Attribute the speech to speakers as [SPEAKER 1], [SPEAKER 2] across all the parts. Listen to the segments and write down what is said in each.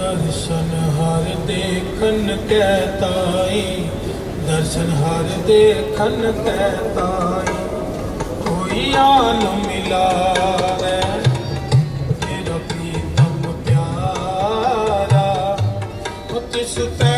[SPEAKER 1] ਦਰਸ਼ਨ ਹਰ ਦੇਖਨ ਕੈ ਤਾਈ, ਦਰਸ਼ਨ ਹਰ ਦੇਖਨ ਕੈ ਤਾਈ। ਕੋਈ ਆਨ ਮਿਲਾਵੇ ਤੇਰਾ ਪ੍ਰੀਤਮ ਪਿਆਰਾ, ਉਹ ਤਿਸ ਤੇ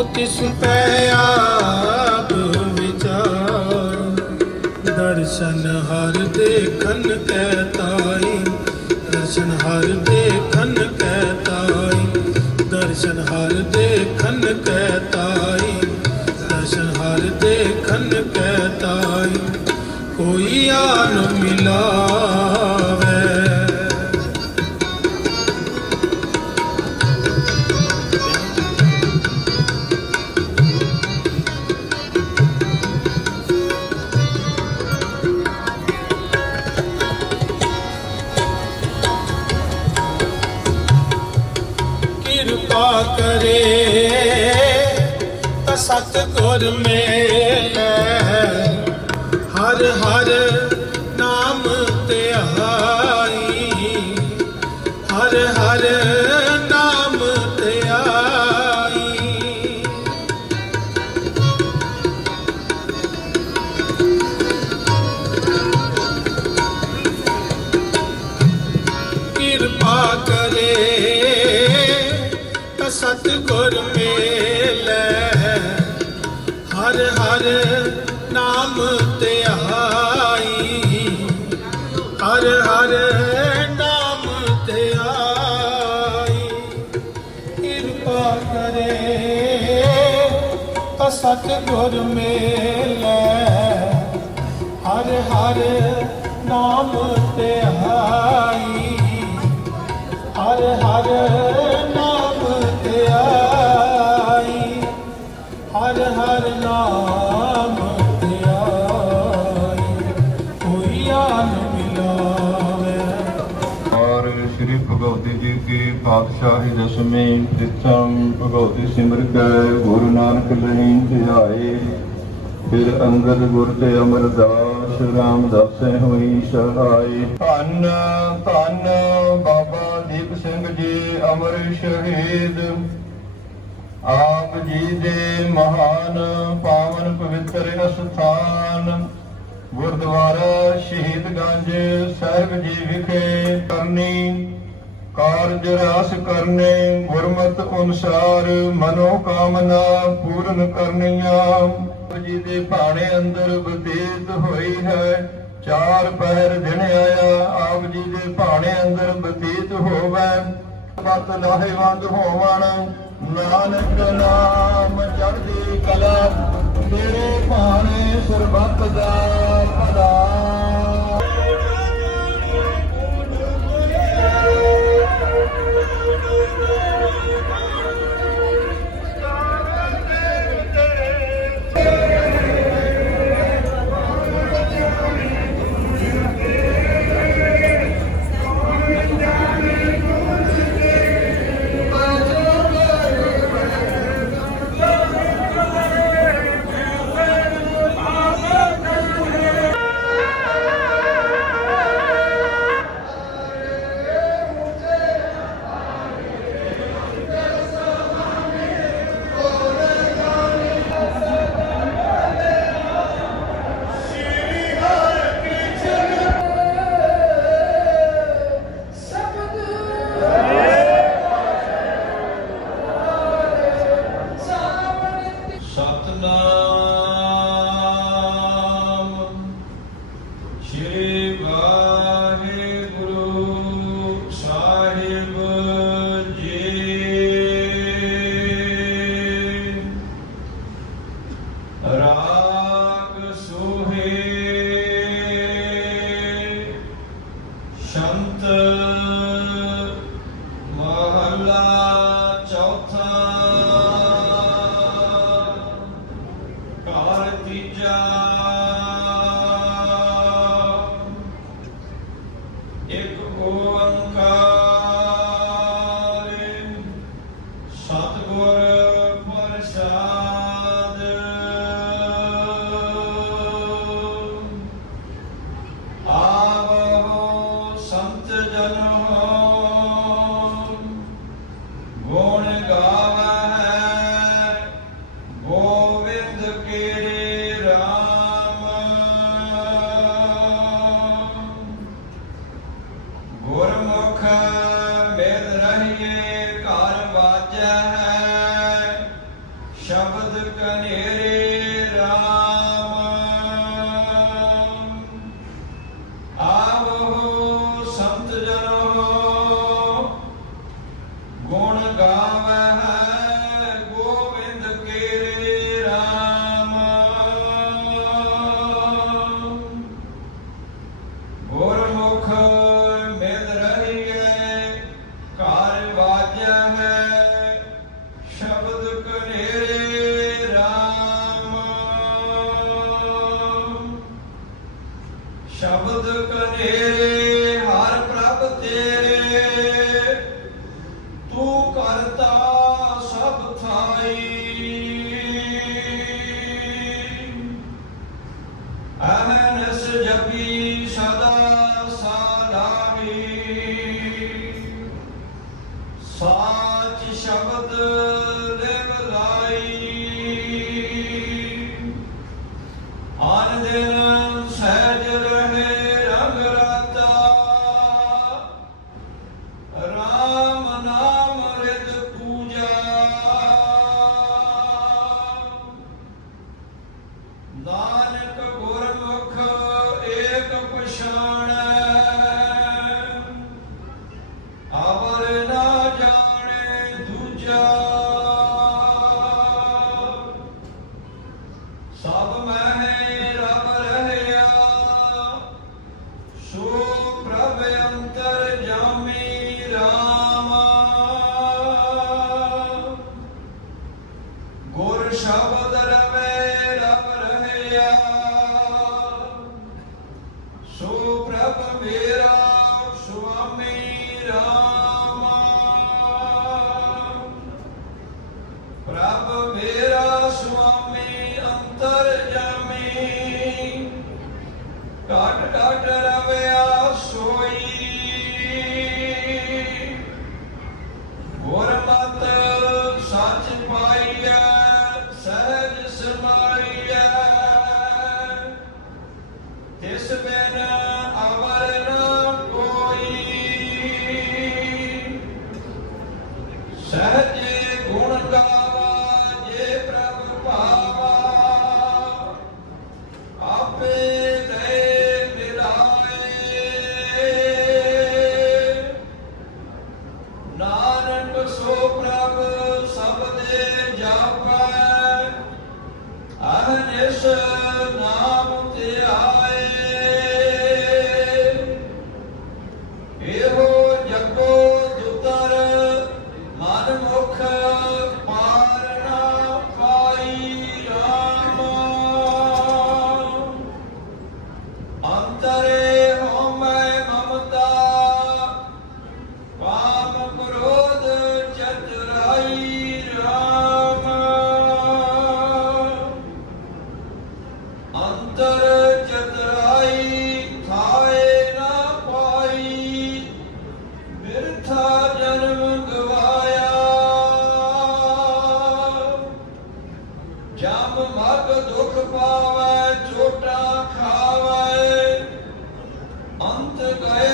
[SPEAKER 1] ਉਹ ਤਿਸ ਪੈ ਆਪ ਵਿਚਾਰ। ਦਰਸ਼ਨ ਹਰ ਦੇਖਨ ਕੈ ਤਾਈ, ਦਰਸ਼ਨ ਹਰ ਦੇਖਨ ਕੈ ਤਾਈ, ਦਰਸ਼ਨ ਹਰ ਦੇਖਨ ਕੈ ਤਾਈ, ਦਰਸ਼ਨ ਹਰ ਦੇਖਨ ਕੈ ਤਾਈ। ਕੋਈ ਆਨ ਮਿਲਾ ਸਤਿਗੁਰ ਮੇਲੇ, ਹਰ ਹਰ ਨਾਮ ਧਿਆਈ ਹਰ ਹਰ ਨਾਮ ਧਿਆਈ ਕਿਰਪਾ ਕਰੇ ਤਾਂ ਸਤਿਗੁਰ ਮੇਲੇ, ਹਰ ਹਰ ਨਾਮ ਧਿਆਈ ਹਰ ਹਰ
[SPEAKER 2] ਪਾਤਸ਼ਾਹੀ ਦਸਵੀਂ ਤਿਥਮ ਭਗਵਤੀ ਸਿਮਰ ਗੁਰੂ ਨਾਨਕ ਲਈ ਧਿਆਏ। ਫਿਰ ਅੰਗਦ ਗੁਰ ਤੇ ਅਮਰਦਾਸ ਰਾਮਦਾਸੈ ਹੋਈ ਸਹਾਈ ਧੰਨ ਧੰਨ ਬਾਬਾ ਦੀਪ ਸਿੰਘ ਜੀ ਅਮਰ ਸ਼ਹੀਦ। ਆਪ ਜੀ ਦੇ ਮਹਾਨ ਪਾਵਨ ਪਵਿੱਤਰ ਅਸਥਾਨ। ਗੁਰਦੁਆਰਾ ਸ਼ਹੀਦ ਗੰਜ ਸਾਹਿਬ ਜੀ ਵਿਖੇ ਕਰਨੀ ਕਾਰਜ ਰਸ ਕਰਨੇ, ਗੁਰਮਤ ਅਨੁਸਾਰ ਮਨੋ ਕਾਮਨਾ ਪੂਰਨ ਕਰਨੀਆਂ। ਜੀ ਦੇ ਭਾਣੇ ਅੰਦਰ ਬਤੀਤ ਹੋਈ ਹੈ। ਚਾਰ ਪਹਿਰ ਦਿਨ ਆਇਆ, ਆਪ ਜੀ ਦੇ ਭਾਣੇ ਅੰਦਰ ਬਤੀਤ ਹੋਵੇ। ਬਤ ਲਾਹੇਵੰਦ ਹੋਵਣ, ਨਾਨਕ ਨਾਮ ਚੜ੍ਹਦੀ ਕਲਾ, ਤੇਰੇ ਭਾਣੇ ਸਰਬੱਤ ਦਾ ਭਲਾ। ਸ੍ਰੀ ਵਾਹਿਗੁਰੂ ਸਾਹਿਬ ਜੀ। ਰਾਗ ਸੁਹੇ ਸ਼ੰਤ ਮਹਲਾ ਚੌਥਾ। ਸ਼ਬਦ ਕਨੇਰੇ ਹਰ ਪ੍ਰਭ ਤੇਰੇ। ਤੂੰ ਕਰਤਾ Revolution! ਤੇ ਗਾਏ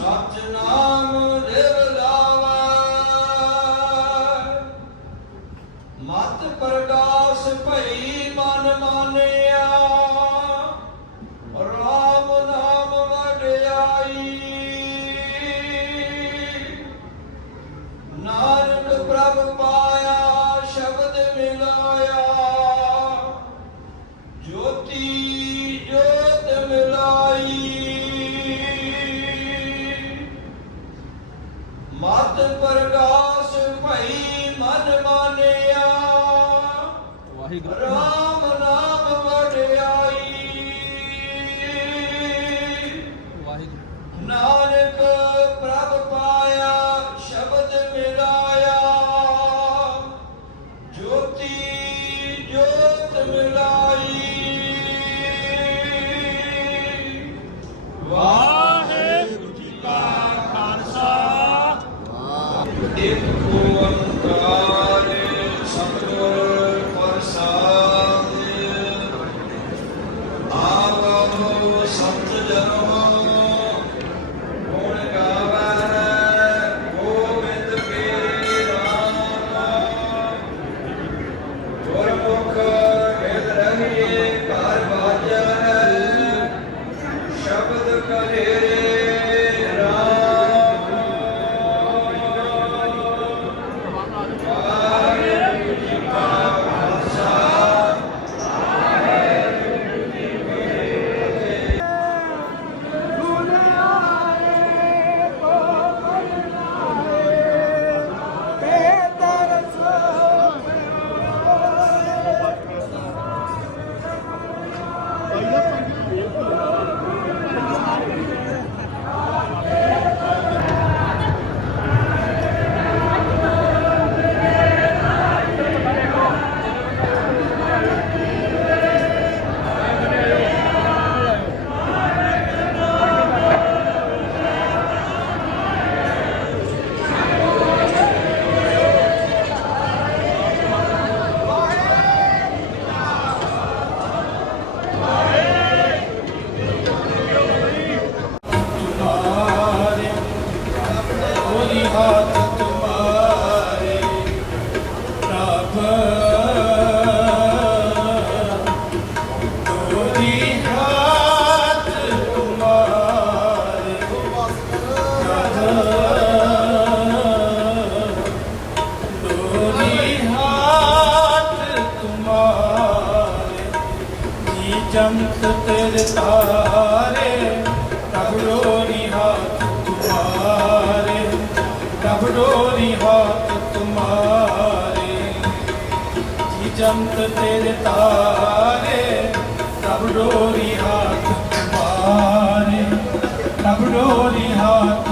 [SPEAKER 2] Satya ਪ੍ਰਗਾਸ ਭਈ ਮਨ ਮਾਨਿਆ। ਰਾਮ ਨਾਮ ਵਡਿਆਈ ਨਾਨਕ ਪ੍ਰਭ ਪਾਇਆ ਸ਼ਬਦ ਮਿਲਾਇਆ। ਜੋਤੀ ਜੋਤ ਮਿਲਾਈ Papa. ਸੰਤ
[SPEAKER 1] ਤੇਰੇ ਤਾਰੇ ਸਭ ਡੋਰੀ ਹੱਥ ਮਾਰੇ। ਸਭ ਡੋਰੀ ਹੱਥ